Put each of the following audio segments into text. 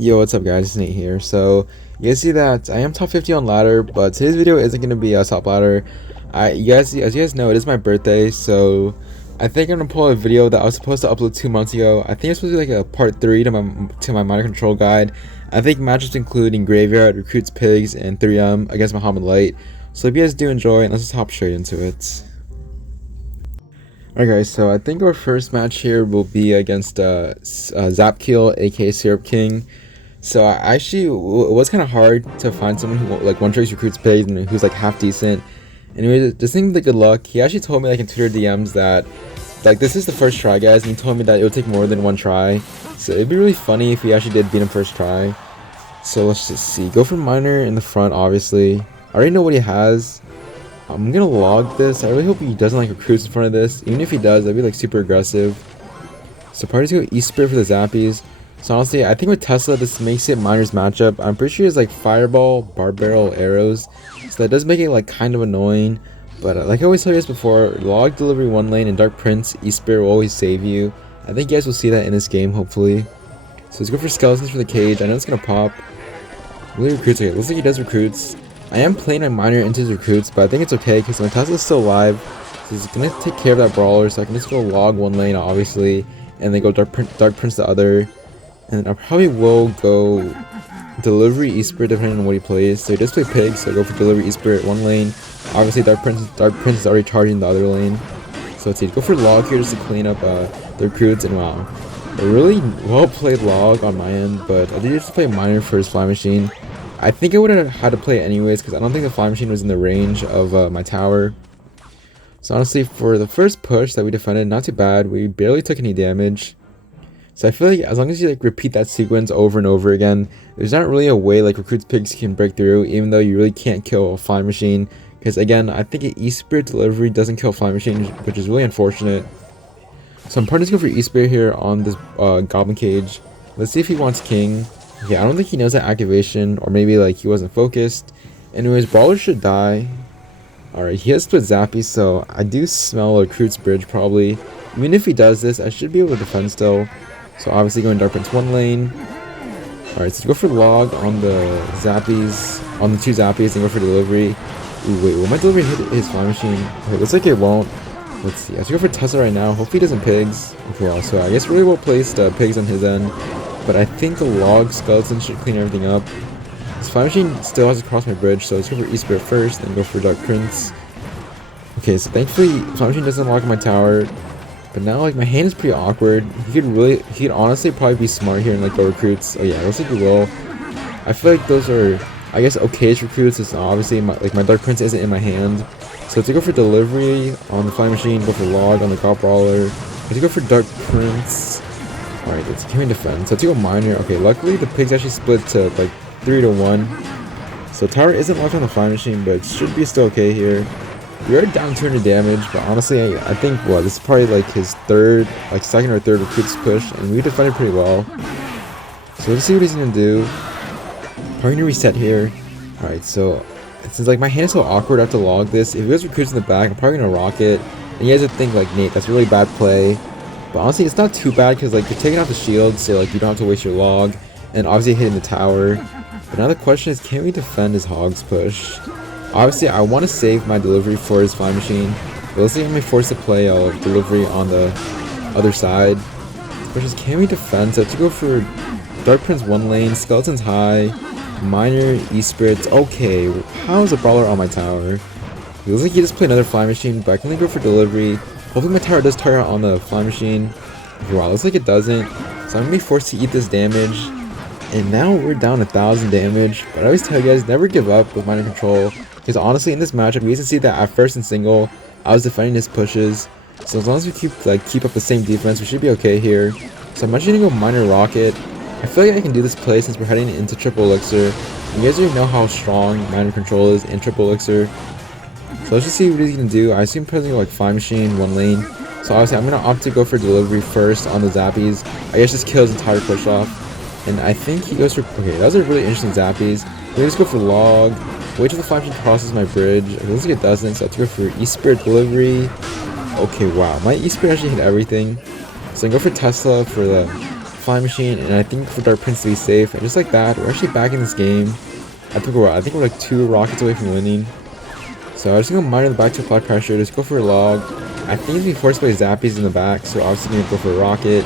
Yo, what's up guys, it's Nate here. So, you guys see that I am top 50 on ladder, but today's video isn't going to be a top ladder. As you guys know, it is my birthday, so I think I'm going to pull a video that I was supposed to upload 2 months ago. I think it's supposed to be like a part 3 to my minor control guide. I think matchups including Graveyard, Recruits Pigs, and 3M against Mohamed Light. So if you guys do enjoy, let's just hop straight into it. Alright guys, so I think our first match here will be against Zapkiel, aka Syrup King. So it was kind of hard to find someone who like one tricks recruits pigs and who's like half decent. Anyway, just thinking the good luck. He actually told me like in Twitter DMs that like this is the first try, guys, and he told me that it would take more than one try. So it'd be really funny if he actually did beat him first try. So let's just see. Go for minor in the front, obviously. I already know what he has. I'm gonna log this. I really hope he doesn't like recruits in front of this. Even if he does, that'd be like super aggressive. So party's go East Spirit for the Zappies. So honestly, I think with Tesla, this makes it Miner's matchup. I'm pretty sure it's like Fireball, Bar Barrel, Arrows. So that does make it like kind of annoying. But like I always told you guys before, log delivery one lane and Dark Prince, East Spirit will always save you. I think you guys will see that in this game, hopefully. So let's go for Skeletons for the cage. I know it's going to pop. Really recruits. Okay, looks like he does recruits. I am playing my Miner into his recruits, but I think it's okay because my Tesla's still alive. So he's going to take care of that Brawler. So I can just go log one lane, obviously. And then go Dark Prince the other. And I probably will go delivery East Spirit depending on what he plays. So he does play Pig, so I go for delivery East Spirit one lane. Obviously Dark Prince is already charging the other lane. So let's see, go for log here just to clean up the recruits. And wow, a really well played log on my end, but I did just play Miner for his Fly Machine. I think I would have had to play it anyways because I don't think the Fly Machine was in the range of my tower. So honestly, for the first push that we defended, not too bad. We barely took any damage. So I feel like as long as you like repeat that sequence over and over again, there's not really a way like Recruits Pigs can break through, even though you really can't kill a Fly Machine. Because again, I think an East Spirit delivery doesn't kill Fly Machine, which is really unfortunate. So I'm probably just going for East Spirit here on this Goblin Cage. Let's see if he wants King. Yeah, I don't think he knows that activation, or maybe like he wasn't focused. Anyways, Brawler should die. Alright, he has split Zappy, so I do smell a Recruits Bridge probably. Even if he does this, I should be able to defend still. So obviously going Dark Prince one lane. Alright, so go for log on the Zappies, on the two Zappies, and go for delivery. Ooh, wait, will my delivery hit his Fly Machine? Okay, looks like it won't. Let's see. I have to go for Tesla right now. Hopefully he doesn't Pigs. Okay, well, so I guess really well placed Pigs on his end. But I think a log Skeleton should clean everything up. This Fly Machine still has to cross my bridge, so let's go for East Spirit first, then go for Dark Prince. Okay, so thankfully Fly Machine doesn't lock my tower. But now, like, my hand is pretty awkward. He could honestly probably be smart here and, like, go recruits. Oh, yeah, looks like he will. I feel like those are, I guess, okay-ish recruits. It's obviously, my Dark Prince isn't in my hand. So to go for delivery on the Fly Machine, go for log on the Gob Brawler. To go for Dark Prince. Alright, let's can we defend. So to go minor. Okay, luckily the pigs actually split to, like, 3-1. So tower isn't locked on the Fly Machine, but it should be still okay here. We are down 200 damage, but honestly, I think, well, this is probably like his second or third recruits push, and we defended pretty well. So let's see what he's gonna do. Probably gonna reset here. Alright, so since like my hand is so awkward, I have to log this. If he goes recruits in the back, I'm probably gonna rock it. And you guys would think like, Nate, that's a really bad play. But honestly, it's not too bad because like you're taking out the shield, so like you don't have to waste your log, and obviously hitting the tower. But now the question is, can we defend his Hogs push? Obviously, I want to save my delivery for his Fly Machine, but let's see if I'm forced to play delivery on the other side. Versus, can we defend? So to go for Dark Prince one lane, Skeletons high, Minor, East Spirits. Okay, how is a Brawler on my tower? It looks like he just played another Fly Machine, but I can only go for delivery. Hopefully my tower does target on the Fly Machine. Wow, looks like it doesn't. So I'm going to be forced to eat this damage. And now we're down 1,000 damage. But I always tell you guys, never give up with minor control. Because honestly, in this matchup, we can see that at first and single, I was defending his pushes. So as long as we keep up the same defense, we should be okay here. So I'm actually gonna go minor rocket. I feel like I can do this play since we're heading into triple elixir. You guys already know how strong minor control is in triple elixir. So let's just see what he's gonna do. I assume probably like Fly Machine, one lane. So obviously I'm gonna opt to go for delivery first on the Zappies. I guess just kills entire push off. And I think he goes for, okay, those are really interesting Zappies. Let's go for log. Wait till the Fly Machine crosses my bridge. It looks like it doesn't, so I have to go for East Spirit delivery. Okay, wow, my East Spirit actually hit everything. So I go for Tesla for the Flying Machine, and I think for Dark Prince to be safe. And just like that, we're actually back in this game. I think we're like 2 rockets away from winning. So I'm just gonna mine in the back to apply pressure. Just go for a log. I think he's being forced by Zappies in the back, so obviously gonna go for a rocket.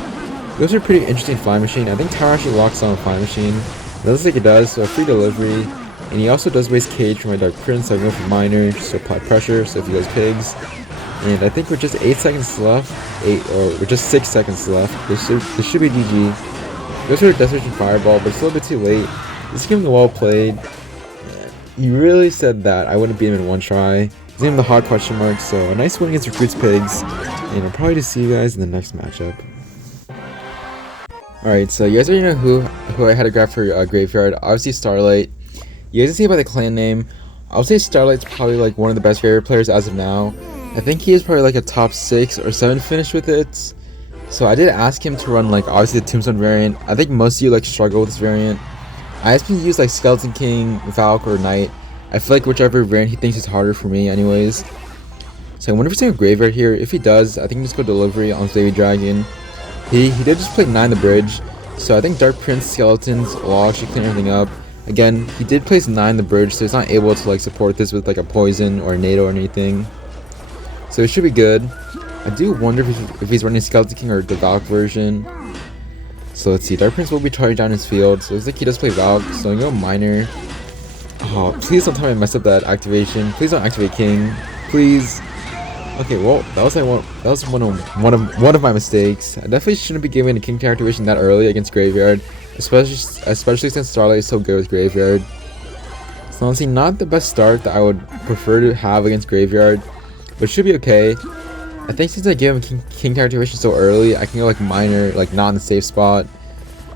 Those are pretty interesting Flying Machine. I think Tower actually locks on a Flying Machine. It looks like it does, so a free delivery. And he also does waste Cage for my Dark Prince, so I'm going for Miner, just to apply pressure, so if he goes Pigs. And I think with just 8 seconds left, with just 6 seconds left, this should be GG. Goes for a Desperation Fireball, but it's a little bit too late. This game was well played. He really said that I wouldn't beat him in one try. He's named the hot question mark, so a nice win against Recruits Pigs. And I'll probably just see you guys in the next matchup. Alright, so you guys already know who I had to grab for Graveyard. Obviously Starlight. You guys can see by the clan name, I would say Starlight's probably like one of the best Graveyard players as of now. I think he is probably like a top 6 or 7 finish with it. So I did ask him to run like obviously the Tombstone variant. I think most of you like struggle with this variant. I asked him to use like Skeleton King, Valk, or Knight. I feel like whichever variant he thinks is harder for me anyways. So I wonder if he's going to Graveyard here. If he does, I think just go Delivery on Baby Dragon. He did just play 9 the bridge. So I think Dark Prince Skeletons will actually clean everything up. Again, he did place 9 the bridge, so he's not able to like support this with like a poison or a NATO or anything. So it should be good. I do wonder if he's running Skeleton King or the Valk version. So let's see, Dark Prince will be charged down his field, so it looks like he does play Valk, so I'm going to go Miner. Oh, please don't tell me I messed up that activation. Please don't activate King. Please. Okay, well, that was one of my mistakes. I definitely shouldn't be giving a King activation that early against Graveyard. Especially since Starlight is so good with Graveyard. So honestly, not the best start that I would prefer to have against Graveyard, but it should be okay. I think since I gave him King activation so early, I can go like Miner, like not in the safe spot.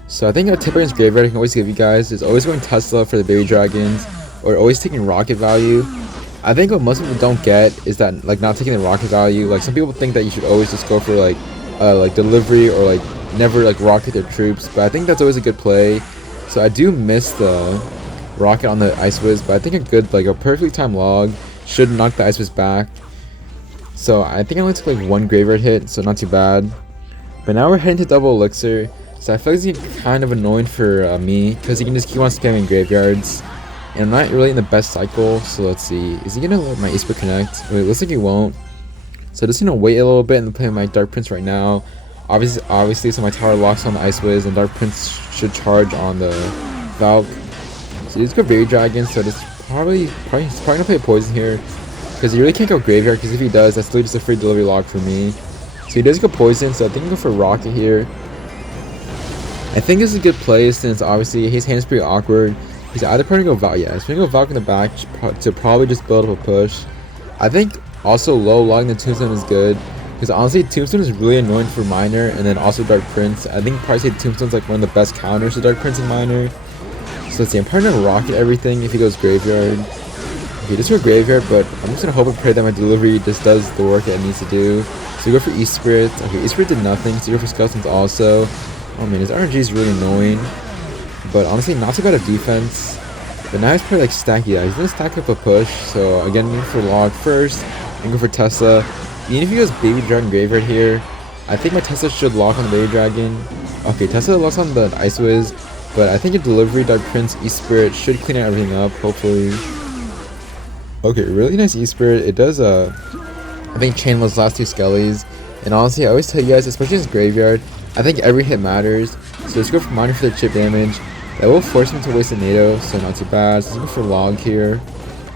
So I think a tip against Graveyard I can always give you guys is always going Tesla for the Baby Dragons, or always taking Rocket value. I think what most people don't get is that like not taking the Rocket value. Like some people think that you should always just go for like Delivery or like never like rocket their troops, but I think that's always a good play. So I do miss the rocket on the Ice Wiz, but I think a perfectly timed log should knock the Ice Wiz back. So I think I only took like 1 Graveyard hit, so not too bad. But now we're heading to double elixir, so I feel like it's kind of annoying for me because he can just keep on spamming Graveyards, and I'm not really in the best cycle. So let's see, is he gonna let my Eastwood connect? Wait, it looks like he won't. So just gonna wait a little bit and play my Dark Prince right now. Obviously, so my tower locks on the Ice Wiz, and Dark Prince should charge on the Valk. So he's got Baby Dragon, so he's probably gonna play a poison here, because he really can't go Graveyard, because if he does, that's literally just a free delivery log for me. So he does go poison, so I think I'll go for Rocket here. I think this is a good play, since obviously his hand's pretty awkward. He's either probably gonna go Valk, yeah, he's gonna go Valk in the back to probably just build up a push. I think also low logging the Tombstone is good, because honestly, Tombstone is really annoying for Miner, and then also Dark Prince. I think probably say Tombstone's like one of the best counters to Dark Prince and Miner. So let's see, I'm probably gonna Rocket everything if he goes Graveyard. Okay, just go Graveyard, but I'm just gonna hope and pray that my delivery just does the work it needs to do. So you go for East Spirit. Okay, East Spirit did nothing, so you go for Skeletons also. Oh man, his RNG is really annoying. But honestly, not too bad of defense. But now he's probably like stacky. Yeah, he's gonna stack up a push. So again, I'm going for log first, and go for Tesla. Even if he goes Baby Dragon Graveyard here, I think my Tesla should lock on the Baby Dragon. Okay, Tesla locks on the Ice Wiz, but I think a delivery Dark Prince East Spirit should clean everything up, hopefully. Okay, really nice East Spirit. It does I think chain those last 2 Skellies. And honestly, I always tell you guys, especially in this Graveyard, I think every hit matters. So let's go for Miner for the chip damage. That will force him to waste a NATO, so not too bad. So let's go for log here.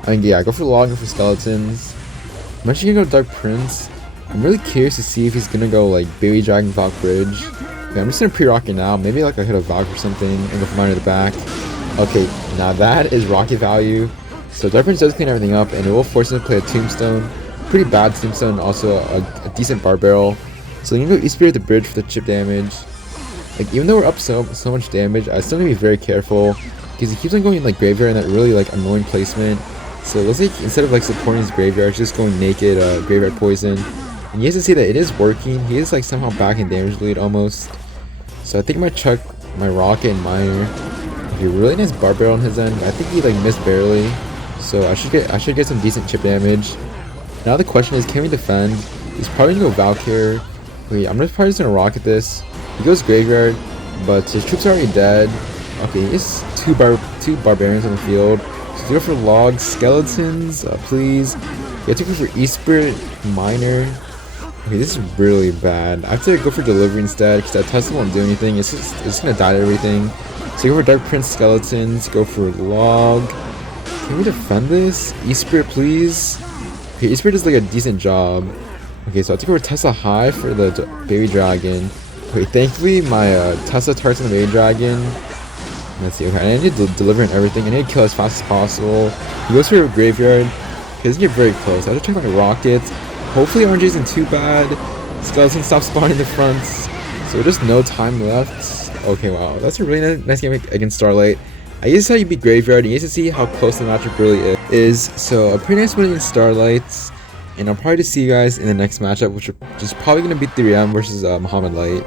I mean, yeah, go for log and for Skeletons. I'm actually gonna go Dark Prince. I'm really curious to see if he's gonna go like Baby Dragon Valk Bridge. Okay, I'm just gonna pre-rocket now. Maybe like I hit a Valk or something and go for Miner to the back. Okay, now that is rocket value. So Dark Prince does clean everything up, and it will force him to play a Tombstone. Pretty bad Tombstone, also a decent Bar Barrel. So I'm gonna go East Spirit the bridge for the chip damage. Like even though we're up so much damage, I still need to be very careful, because he keeps on going like Graveyard in that really like annoying placement. So it looks like instead of like supporting his Graveyard, it's just going naked Graveyard Poison. And you guys can see that it is working. He is like somehow back in damage lead almost. So I think I might chuck my Rocket and Miner. Okay, really nice Bar Barrel on his end. I think he like missed barely. So I should get some decent chip damage. Now the question is, can we defend? He's probably gonna go Valk here. Wait, I'm probably just gonna Rocket this. He goes Graveyard, but his troops are already dead. Okay, it's two barbarians on the field. So go for logs, skeletons, please. You have to go for E-Spirit, Miner. Okay, this is really bad. I have to go for delivery instead because that Tesla won't do anything. It's gonna die to everything. So go for Dark Prince skeletons. Go for log. Can we defend this? E-Spirit, please. Okay, E-Spirit does like a decent job. Okay, so I have to go for Tesla High for the baby dragon. Okay, thankfully my Tesla targets on the baby dragon. Let's see. Okay, I need to deliver and everything. I need to kill as fast as possible. He goes for a graveyard. He doesn't get very close. I have to check my rockets. Hopefully RNG isn't too bad. Skeleton stops spawning in the front. So just no time left. Okay, wow. That's a really nice game against Starlight. I used to how you beat Graveyard. You used to see how close the matchup really is. So a pretty nice win against Starlight. And I'll probably just see you guys in the next matchup, which is probably going to be 3M versus Mohamed Light.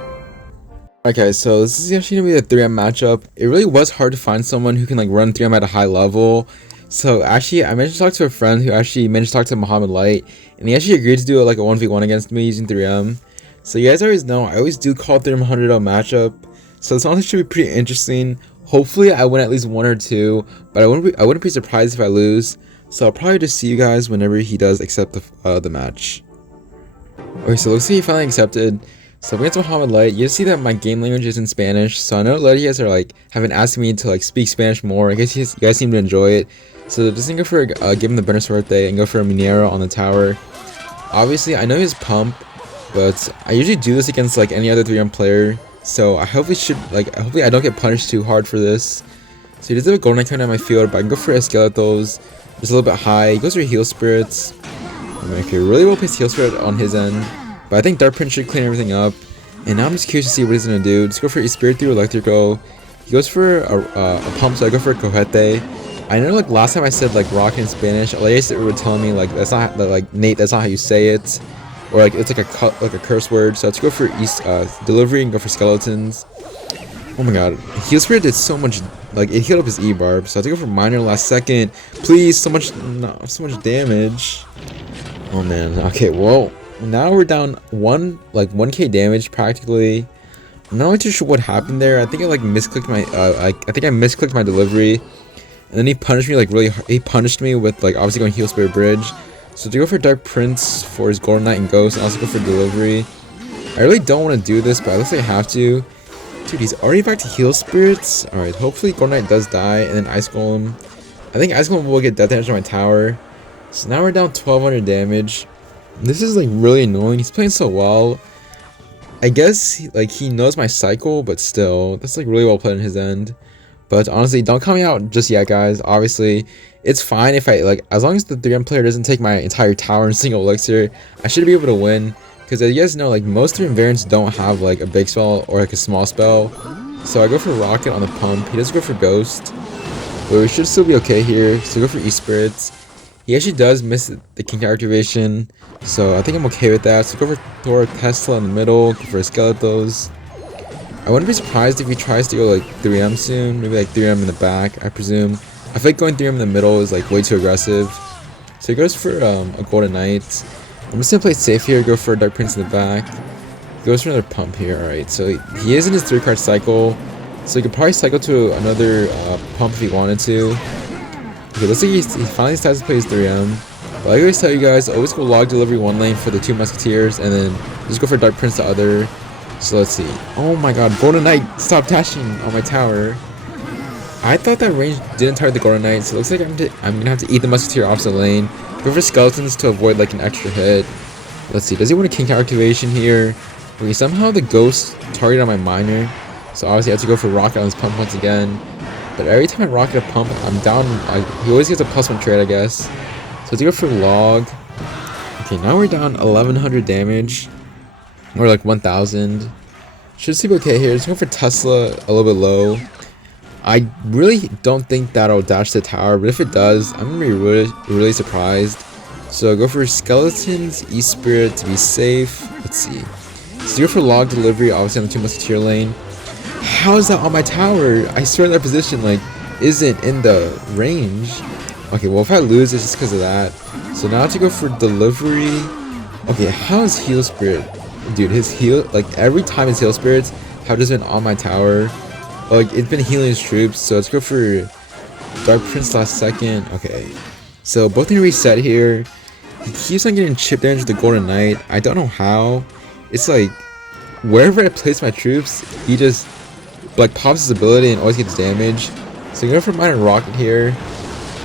Okay, so this is actually going to be a 3M matchup. It really was hard to find someone who can like run 3M at a high level. So actually, I managed to talk to a friend who actually managed to talk to Mohamed Light, and he actually agreed to do like a 1v1 against me using 3M. So you guys always know, I always do call 3M 100 matchup. So this honestly should be pretty interesting. Hopefully I win at least 1 or 2, but I wouldn't be surprised if I lose. So I'll probably just see you guys whenever he does accept the match. Okay, so looks like he finally accepted. So against Mohamed Light, you see that my game language is in Spanish. So I know a lot of you guys are like haven't asked me to like speak Spanish more. I guess you guys seem to enjoy it. So just go for give him the better birthday and go for a Minero on the tower. Obviously, I know his pump, but I usually do this against like any other 3M player. So I hopefully I don't get punished too hard for this. So he does have a Golden Knight coming on my field, but I can go for Esqueletos. Just a little bit high. He goes for Heal Spirits. Okay, really well placed Heal Spirit on his end. But I think Dark Prince should clean everything up. And now I'm just curious to see what he's going to do. Just go for E-Spirit through Electrico. He goes for a pump, so I go for a Cojete. I know like last time I said like rocket in Spanish, a lady would tell me like that's not like Nate, that's not how you say it. Or like it's like a curse word. So let's go for delivery and go for skeletons. Oh my god. Heal Spirit did so much, like it healed up his E-Barb. So I have to go for Miner last second. Please, so much damage. Oh man. Okay, well, now we're down 1k damage practically. I'm not really too sure what happened there. I think I like misclicked my I think I misclicked my delivery. And then he punished me like really hard. He punished me with like obviously going Heal Spirit Bridge. So to go for Dark Prince for his Golden Knight and Ghost, and also go for delivery. I really don't want to do this, but it looks like I have to. Dude, he's already back to Heal Spirits. Alright, hopefully Golden Knight does die, and then Ice Golem. I think Ice Golem will get death damage on my tower. So now we're down 1200 damage. This is like really annoying. He's playing so well. I guess he knows my cycle, but still, that's like really well played on his end. But honestly, don't call me out just yet, guys. Obviously, it's fine if as long as the 3M player doesn't take my entire tower in single elixir, I should be able to win. Because as you guys know, like most 3M variants don't have like a big spell or like a small spell. So I go for Rocket on the pump. He doesn't go for Ghost. But we should still be okay here. So go for E-Spirits. He actually does miss the King activation. So I think I'm okay with that. So go for Thor Tesla in the middle. Go for Skeletos. I wouldn't be surprised if he tries to go like 3M soon. Maybe like 3M in the back, I presume. I feel like going 3M in the middle is like way too aggressive. So he goes for a Golden Knight. I'm just gonna play safe here, go for a Dark Prince in the back. He goes for another pump here, alright. So he is in his 3-card cycle. So he could probably cycle to another pump if he wanted to. Okay, looks like he finally decides to play his 3M. But I always tell you guys, always go log delivery 1 lane for the 2 Musketeers, and then just go for Dark Prince the other. So let's see. Oh my god, Golden Knight, stop dashing on my tower. I thought that range didn't target the Golden Knight, so it looks like I'm gonna have to eat the Musketeer opposite lane. Go for Skeletons to avoid like an extra hit. Let's see, does he want a King activation here? Okay, somehow the Ghost targeted on my Miner. So obviously I have to go for Rocket on his pump once again. But every time I rocket a pump, I'm down, he always gets a +1 trade, I guess. So let's go for Log. Okay, now we're down 1100 damage. Or like 1000. Should still be okay here. Let's go for Tesla a little bit low. I really don't think that'll dash the tower, but if it does, I'm gonna be really surprised. So go for Skeletons, E-Spirit to be safe. Let's see. So go for Log delivery, obviously on the 2 Musketeer lane. How is that on my tower? I swear that position like isn't in the range. Okay, well if I lose, it's just because of that. So now I have to go for delivery. Okay, how is Heal Spirit? Dude, his heal, like every time his Heal Spirits, have just been on my tower. Like, it's been healing his troops, so let's go for Dark Prince last second. Okay, so both need to reset here. He keeps on getting chipped into the Golden Knight. I don't know how. It's like, wherever I place my troops, he just like pops his ability and always gets damage. So you go for Minor Rocket here.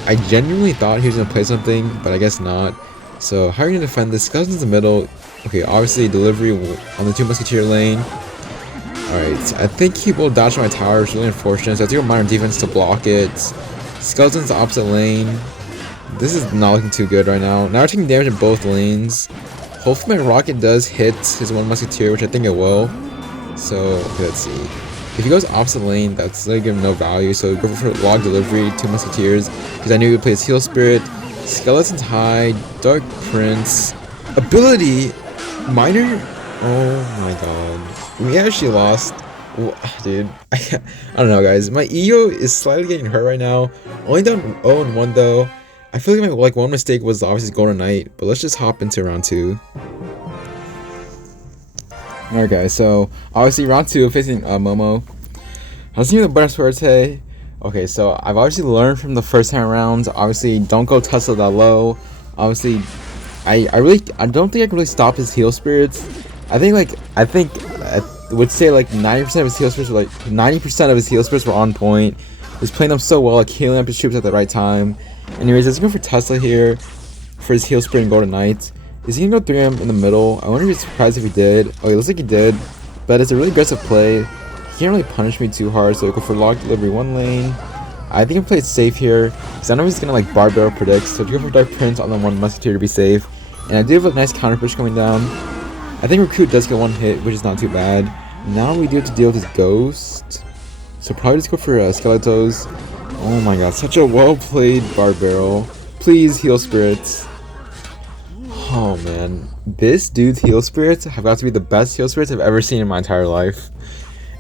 I genuinely thought he was gonna play something, but I guess not. So how are you gonna defend this? Skeleton's in the middle. Okay, obviously delivery on the 2 Musketeer lane. Alright, I think he will dash my tower, which is really unfortunate. So I have to go Minor Defense to block it. Skeleton's the opposite lane. This is not looking too good right now. Now we're taking damage in both lanes. Hopefully my rocket does hit his 1 Musketeer, which I think it will. So, okay, let's see. If he goes opposite lane, that's like give him no value. So go for log delivery, 2 Musketeers, because I knew he would play his Heal Spirit. Skeleton's high, Dark Prince, ability, Minor. Oh my god, we actually lost. Dude, I don't know, guys. My ego is slightly getting hurt right now. Only down 0-1 though. I feel like my one mistake was obviously Golden Knight, but let's just hop into round 2. Alright guys, so obviously round 2 facing Momo. I was using the best forte. Okay, so I've obviously learned from the first time rounds. Obviously, don't go Tesla that low. Obviously, I don't think I can really stop his heal spirits. I would say like 90% of his heal spirits were like 90% of his heal spirits were on point. He's playing them so well, like healing up his troops at the right time. Anyways, let's go for Tesla here for his heal spirit and Golden Knight. Is he gonna go 3M in the middle? I wouldn't be surprised if he did. Okay, looks like he did, but it's a really aggressive play. He can't really punish me too hard, so we'll go for log delivery 1 lane. I think I played safe here because I know he's gonna like bar barrel predict, so to go for Dark Prince on the 1 Musketeer to be safe. And I do have a nice counter push coming down. I think Recruit does get 1 hit, which is not too bad. Now we do have to deal with his Ghost, so probably just go for Skeletos. Oh my god, such a well played bar barrel. Please heal spirits. Oh man, this dude's heal spirits have got to be the best heal spirits I've ever seen in my entire life.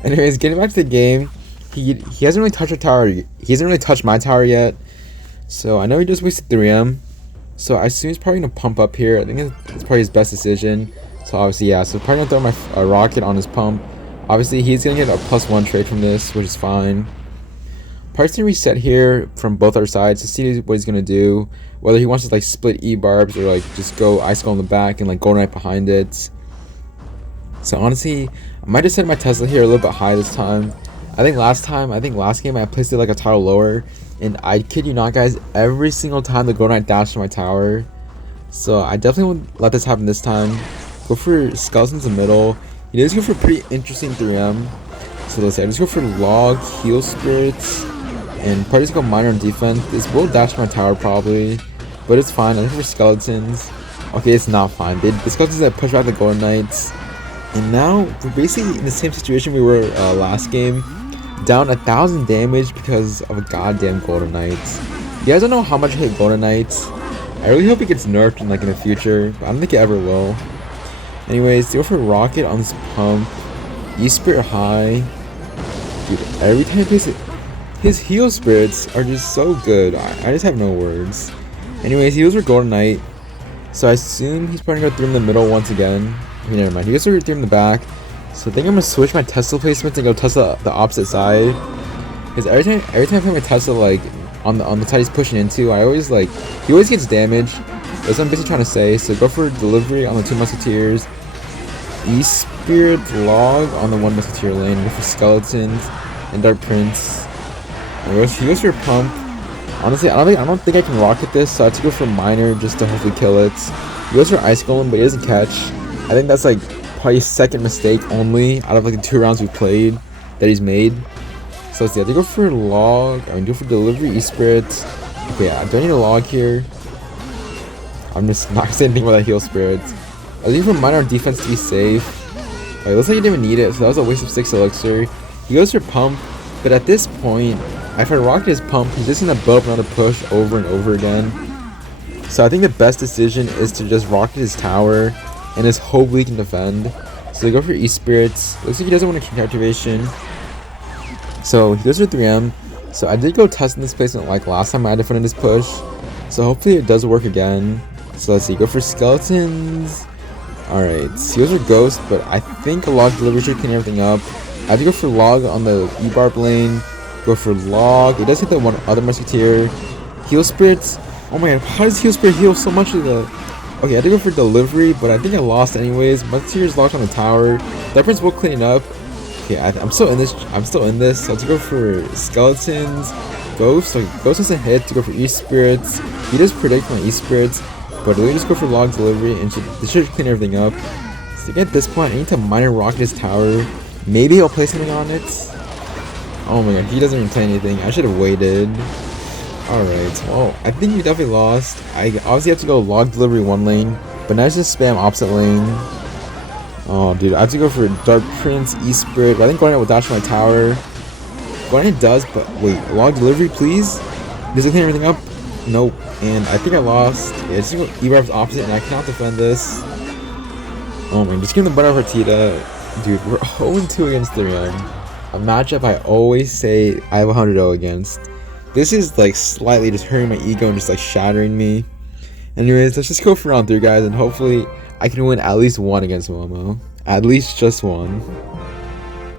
Anyways, getting back to the game, he hasn't really touched a tower. He hasn't really touched my tower yet. So I know he just wasted 3M. So I assume he's probably gonna pump up here. I think it's probably his best decision. So obviously, yeah. So probably gonna throw my rocket on his pump. Obviously, he's gonna get a +1 trade from this, which is fine. Parts to reset here from both our sides to see what he's gonna do. Whether he wants to like split E-barbs or like just go Icicle in the back and like Golden Knight behind it. So honestly, I might have set my Tesla here a little bit high this time. I think last game I placed it like a tile lower, and I kid you not, guys, every single time the Golden Knight dashed to my tower. So I definitely won't let this happen this time. Go for Skeletons in the middle. He does go for pretty interesting 3M. So let's say I just go for log, heal spirits, and probably just go minor on defense. This will dash my tower probably, but it's fine. I think for Skeletons. Okay, it's not fine. The Skeletons that push back the Golden Knights. And now we're basically in the same situation we were last game. Down 1,000 damage because of a goddamn Golden Knight. You guys don't know how much I hate Golden Knights. I really hope it gets nerfed in like in the future, but I don't think it ever will. Anyways, go for Rocket on this pump. E-Spirit high. Dude, every time he plays it, his heal spirits are just so good. I just have no words. Anyways, he goes for Golden Knight. So I assume he's probably going to go through in the middle once again. Okay, never mind. He goes through in the back. So I think I'm going to switch my Tesla placements and go Tesla the opposite side. Because every time I play my Tesla like on the side he's pushing into, I always like, he always gets damaged. That's what I'm basically trying to say. So go for delivery on the 2 Musketeers. E-Spirit log on the 1 Musketeer lane. Go for Skeletons and Dark Prince. He goes for pump. Honestly, I don't think I can rocket this, so I have to go for minor just to hopefully kill it. He goes for Ice Golem, but he doesn't catch. I think that's like probably his second mistake only out of like the 2 rounds we played that he's made. So let's see, I have to go for log. I mean, go for delivery E-Spirit. Okay, do I need a log here? I'm just not saying anything about that heal spirits. I was using for minor defense to be safe. Okay, looks like he didn't even need it, so that was a waste of 6 elixir. He goes for pump, but at this point, if I rocket his pump, he's just gonna build up another push over and over again. So I think the best decision is to just rocket his tower and just hope we can defend. So they go for E-Spirits. Looks like he doesn't want a King activation. So he goes for 3M. So I did go test in this placement like last time I defended this push. So hopefully it does work again. So let's see, go for Skeletons. Alright, he goes for Ghost, but I think a log delivery should clean everything up. I have to go for log on the E-barb lane. Go for log. It does hit the one other musketeer. Heal spirits. Oh my god, how does heal spirit heal so much of the... Okay, I had to go for delivery, but I think I lost anyways. Musketeer's locked on the tower. That prince will clean up. Okay, I'm still in this. So I have to go for skeletons. Ghost. Okay, Ghost doesn't hit. To go for E-spirits. He does predict my E-spirits, but we just go for log delivery, and this should clean everything up. So at this point, I need to minor rocket his tower. Maybe he'll play something on it. Oh my god, he doesn't even play anything. I should have waited. Alright, well, I think we definitely lost. I obviously have to go log delivery one lane, but now it's just spam opposite lane. Oh, dude, I have to go for Dark Prince, E-Spirit, but I think going out will dash my tower. Going it does, but wait, log delivery, please? Does it clean everything up? Nope, and I think I lost. Yeah, it's E-Barb's opposite, and I cannot defend this. Oh man, just give him the butter of Artita. Dude, we're 0-2 against 3M. A matchup I always say I have 100-0 against. This is like slightly just hurting my ego and just like shattering me. Anyways, let's just go for round 3, guys, and hopefully I can win at least one against Momo. At least just one.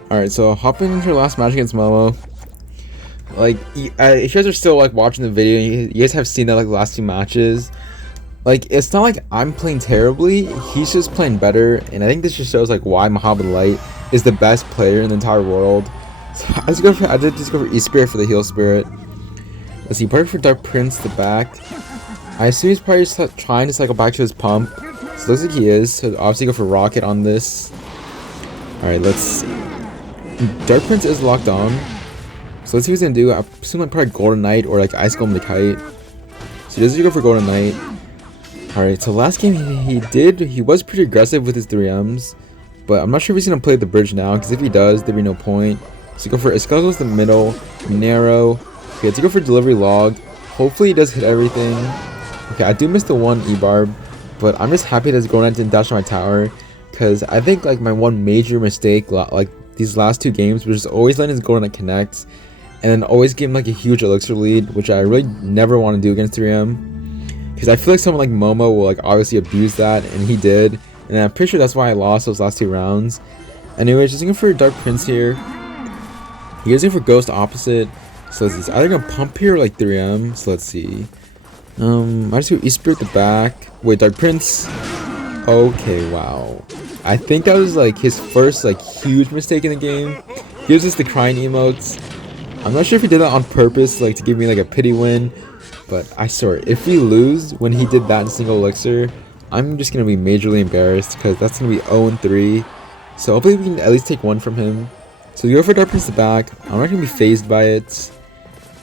Alright, so hopping into our last match against Momo. Like, if you guys are still like watching the video, you guys have seen that like the last 2 matches. Like, it's not like I'm playing terribly, he's just playing better, and I think this just shows like why Mohamed Light is the best player in the entire world. So I did just go for E-Spirit for the heal spirit. Let's see, perfect for Dark Prince the back. I assume he's probably just trying to cycle back to his pump. So it looks like he is, so obviously go for Rocket on this. Alright, let's see. Dark Prince is locked on. So let's see what he's gonna do. I assume like probably Golden Knight or like Ice Golem the Kite. So he does go for Golden Knight. Alright, so last game he was pretty aggressive with his 3Ms, but I'm not sure if he's gonna play the bridge now, because if he does, there'd be no point. So go for Escalgo's the middle, narrow. Okay, let's go for delivery log. Hopefully he does hit everything. Okay, I do miss the one E-barb, but I'm just happy that Golden Knight didn't dash on my tower, because I think like my one major mistake like these last 2 games was just always letting his Golden Knight connect, and then always giving like a huge elixir lead, which I really never want to do against 3M. Because I feel like someone like Momo will like obviously abuse that, and he did, and I'm pretty sure that's why I lost those last 2 rounds. Anyways, just looking for Dark Prince here. He goes in for Ghost opposite, so it's either gonna pump here or like 3M. So let's see. I just go E-Spirit the back. Wait, Dark Prince. Okay, wow. I think that was like his first like huge mistake in the game. He was just the crying emotes. I'm not sure if he did that on purpose, like to give me like a pity win. But I swear, if we lose when he did that in single elixir, I'm just going to be majorly embarrassed, because that's going to be 0-3. So hopefully we can at least take one from him. So we go for Dark Prince the back. I'm not going to be phased by it.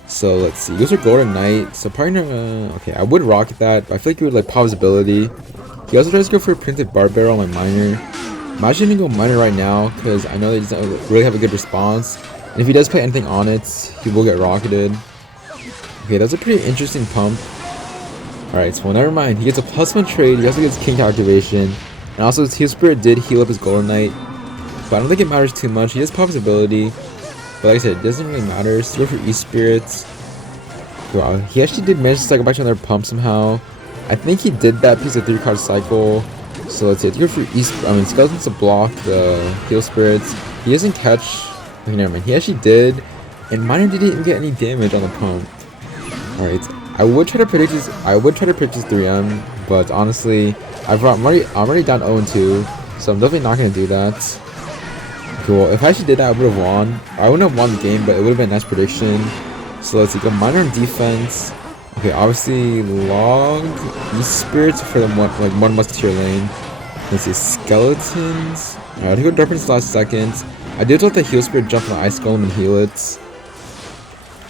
So let's see. He goes for Golden Knight. So probably not, okay, I would rocket that, but I feel like he would like pop his ability. He also tries to go for a Printed Bar Barrel on my Miner. I'm actually going to go Miner right now, because I know that he doesn't really have a good response. And if he does play anything on it, he will get rocketed. Okay, that's a pretty interesting pump. Alright, so never mind. He gets a +1 trade. He also gets King Tower activation. And also his Heal Spirit did heal up his Golden Knight. But I don't think it matters too much. He does pop his ability. But like I said, it doesn't really matter. So go for E-Spirits. Wow, he actually did manage to cycle back to another pump somehow. I think he did that piece of 3-card cycle. So let's see. Let's go for Skeletons to block the Heal Spirits. He doesn't catch. Okay, never mind. He actually did. And Miner didn't even get any damage on the pump. Alright, I would try to predict his 3M, but honestly, I'm already down 0-2, so I'm definitely not gonna do that. Cool. If I actually did that, I would have won. I wouldn't have won the game, but it would have been a nice prediction. So let's see, go Miner on defense. Okay, obviously log E-Spirits for the one musketeer lane. Let's see, skeletons. Alright, I go Dark Prince last second. I did let the heal spirit jump on the Ice Golem and heal it.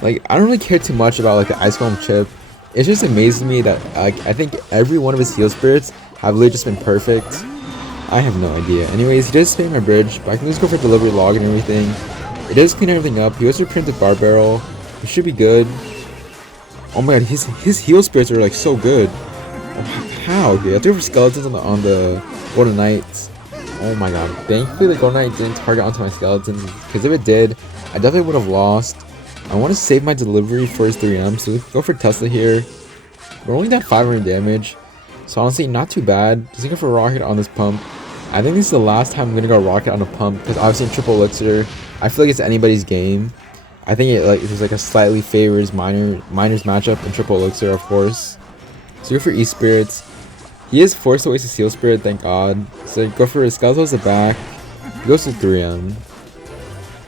Like, I don't really care too much about like the Ice Golem chip. It just amazes me that like I think every one of his heal spirits have literally just been perfect. I have no idea. Anyways, he does spam my bridge, but I can just go for delivery log and everything. It does clean everything up. He goes for Printed Bar Barrel. He should be good. Oh my god, his heal spirits are like so good. Oh, how? Dude, I have to go for skeletons on the Golden Knights. Oh my god. Thankfully the Golden Knight didn't target onto my skeletons, because if it did, I definitely would have lost. I want to save my delivery for his 3M, so let's go for Tesla here. We're only down 500 damage, so honestly not too bad. Just looking for Rocket on this pump. I think this is the last time I'm going to go Rocket on a pump, because obviously in triple elixir, I feel like it's anybody's game. I think it like a slightly favors miners matchup in triple elixir, of course. So go for E-Spirits. He is forced to waste a Seal Spirit, thank god. So go for Skeletal's the back. He goes to 3M.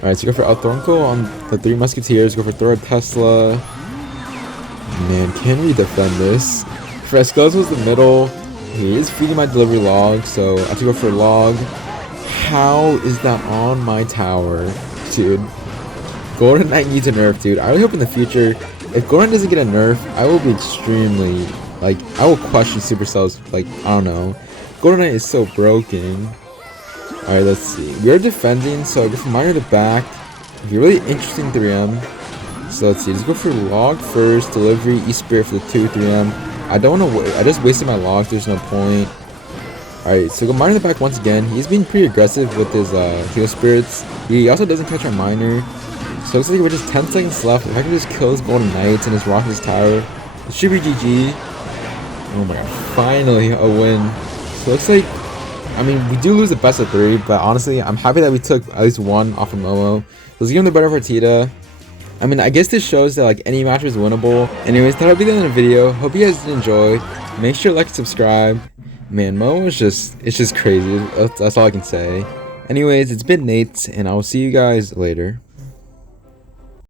Alright, so go for Althornco on the 3 Musketeers. Go for Thor Tesla. Man, can we defend this? For Skeletal's the middle. He is feeding my delivery log, so I have to go for log. How is that on my tower? Dude. Golden Knight needs a nerf, dude. I really hope in the future, if Golden doesn't get a nerf, I will be extremely, like, I will question Supercell's, like, I don't know. Golden Knight is so broken. Alright, let's see. We are defending, so I go for Miner to back. Be really interesting 3M. So let's see. Let's go for log first, delivery, E-Spirit for the 2 3M. I don't want to wait. I just wasted my log. There's no point. Alright, so go Miner in the back once again. He's being pretty aggressive with his heal spirits. He also doesn't catch our Miner. So it looks like we're just 10 seconds left. If I can just kill his Golden Knights and his Rocket's Tower, it should be GG. Oh my god, finally a win. So it looks like, I mean, we do lose the best of 3, but honestly, I'm happy that we took at least 1 off of Momo. Let's give him the better Partita. I mean, I guess this shows that like any match is winnable. Anyways, that'll be the end of the video. Hope you guys did enjoy. Make sure to like and subscribe. Man, Momo is it's just crazy. That's all I can say. Anyways, it's been Nate, and I will see you guys later.